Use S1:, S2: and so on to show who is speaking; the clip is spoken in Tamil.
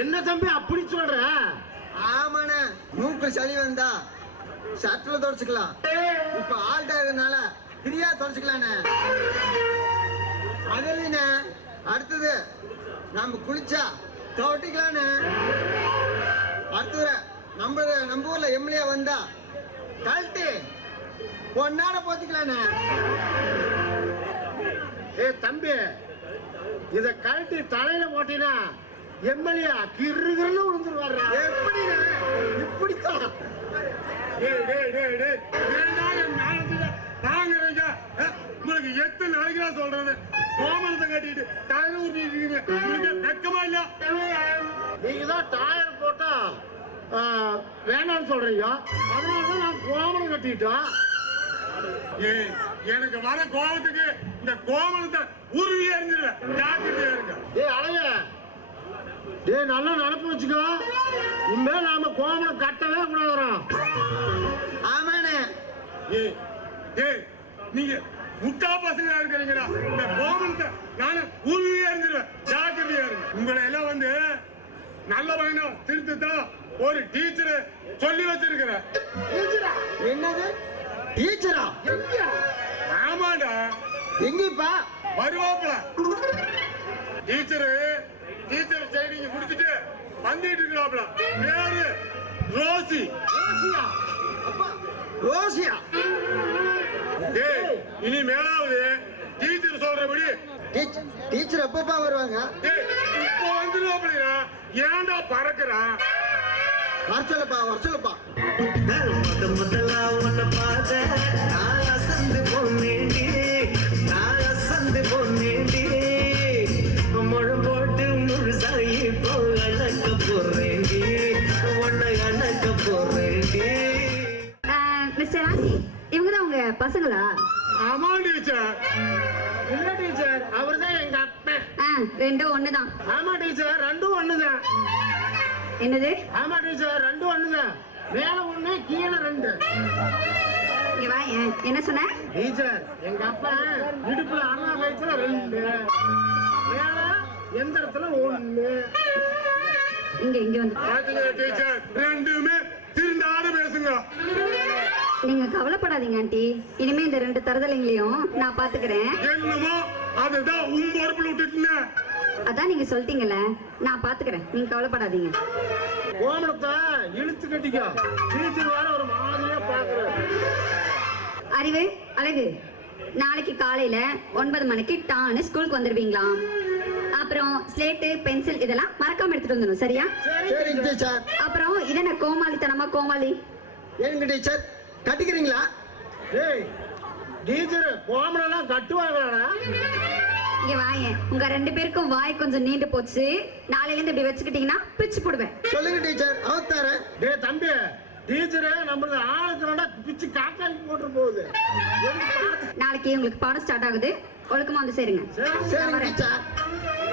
S1: என்ன தம்பி அப்படி சொல்ற?
S2: ஆமாண்ண மூக்கு சளி வந்தா சட்டில் தொடச்சுக்கலாம். இப்ப ஆல்ட் இருக்கனால ஃப்ரீயா தொடச்சுக்கலாண்ணே. அது இல்லைண்ணே அடுத்தது நம்ம குளிச்சா தொட்டிக்கலாண்ணே அடுத்தது நம்ம நம்ம ஊர்ல எம்எல்ஏ வந்தா கழட்டி பொன்னாட போத்திக்கலாண்ணே.
S1: ஏ தம்பி இத கழட்டி தலையில போட்டினா எம்எல்ஏ கிரு கிருன்னு விழுந்துருவாரு
S2: எப்படிண்ணே இப்படித்தான்?
S3: அஹ், உங்களுக்கு எத்தனை நாளைக்கு நான் சொல்றது? கோமணத்தை கட்டிட்டு ஊட்டிட்டு இருக்கீங்க. உங்களுக்கு வெக்கமா இல்ல
S1: நீங்க தான் டயர் போட்டா வேணாம்னு சொல்றீங்க. அதனாலதான் நான் கோமணம் கட்டிட்டோம்
S3: எனக்கு வர கோபத்துக்கு இந்த எறிஞ்சிருவேன் ஜாக்கிரதையா இருங்க.
S1: டேய் அழக டேய் நல்லா நடப்பு வச்சுக்கோ. இனிமே நாம கோமணம் கட்டவே கூடாதுறோம்
S2: ஆமாண்ணே.
S3: ஏய், டேய், நீங்க முட்டா பசங்களா இருக்கிறீங்களா இந்த கோமணத்தை நானு உருவி எறிஞ்சிருவேன். ஜாக்கிரதையா இருங்க. உங்களை எல்லாம் வந்து நல்ல பையனா திருத்தத்தான் ஒரு டீச்சர் சொல்லி வச்சிருக்கிறேன்.
S2: என்னது? டீச்சரா?
S3: ஆமாடா.
S2: எங்கப்பா?
S3: வருவாப்புல. டீச்சரு டீச்சர் ட்ரைனிங் முடிச்சிட்டு வந்துட்டு இருக்கிறாப்புல. பேரு ரோசி.
S2: ரோசியா? அப்பா ரோசியா?
S3: டேய் இனி மேலாவது டீச்சர் சொல்றபடி.
S2: டீச்சர் எப்பப்பா வருவாங்க?
S3: டேய் இப்போ வந்துருவாப்புலயா? ஏன்டா பறக்குறான்
S2: வர சொல்லுப்பா வர சொல்லுப்பா.
S4: முத முதலா உன்னை பார்த்த.
S5: மிஸ்டர் ராணி இவங்க தான் உங்க பசங்களா?
S3: ஆமா டீச்சர்
S1: இல்ல டீச்சர் அவர்தான் எங்க அப்பன்
S5: ரெண்டும் ஒண்ணுதான்.
S1: ஆமா டீச்சர் ரெண்டும் ஒண்ணுதான்.
S5: என்னது?
S1: ஆமா டீச்சர் ரெண்டும் ஒண்ணுதான். மேல ஒண்ணு கீழே ரெண்டு.
S5: என்ன சொன்ன?
S1: டீச்சர் எங்க அப்பா இடுப்புல அண்ணா வயசுல ரெண்டு. மேல எந்த இடத்துல ஒண்ணு.
S5: இங்க இங்க வந்து
S3: டீச்சர் ரெண்டுமே திருந்தாடு பேசுங்க
S5: நீங்க கவலைப்படாதீங்க ஆண்டி. இனிமே இந்த ரெண்டு தருதலைங்களையும் நான் பாத்துக்கிறேன்.
S3: என்னமோ அதுதான் உன் பொறுப்புல விட்டுட்டுனேன்
S5: அதான் நீங்க சொல்லிட்டீங்கல்ல நான் பாத்துக்கிறேன். நீங்க கவலைப்படாதீங்க.
S1: இழுத்து கட்டிக்கோ. டீச்சர் வேற ஒரு மாதிரியா பாக்குறேன்
S5: அறிவு அழகு. நாளைக்கு காலையில ஒன்பது மணிக்கு டான்னு ஸ்கூலுக்கு வந்துருவீங்களா? அப்புறம் ஸ்லேட்டு பென்சில் இதெல்லாம் மறக்காம எடுத்துட்டு வந்துடணும் சரியா? அப்புறம் இது என்ன கோமாளித்தனமா கோமாளி?
S2: ஏங்க டீச்சர்? கட்டிக்கிறீங்களா?
S1: ஏய் டீச்சர் கோமணம்லாம் கட்டுவாங்களாடா?
S5: இங்க வாயேன் உங்க ரெண்டு பேருக்கும் வாய் கொஞ்சம் நீண்டு போச்சு. நாளையில இருந்து இப்படி வச்சுக்கிட்டீங்கன்னா பிச்சு போடுவேன்.
S2: சொல்லுங்க டீச்சர். அவத்தாரேன்
S1: டேய் தம்பி டீச்சரு நம்மளது ஆளுக்கு ரெண்டா பிச்சு காக்காக்கி போட்டு போகுது.
S5: நாளைக்கு உங்களுக்கு பாடம் ஸ்டார்ட் ஆகுது. ஒழுக்கமா வந்து சேருங்க.
S1: சரி.
S2: டீச்சர்.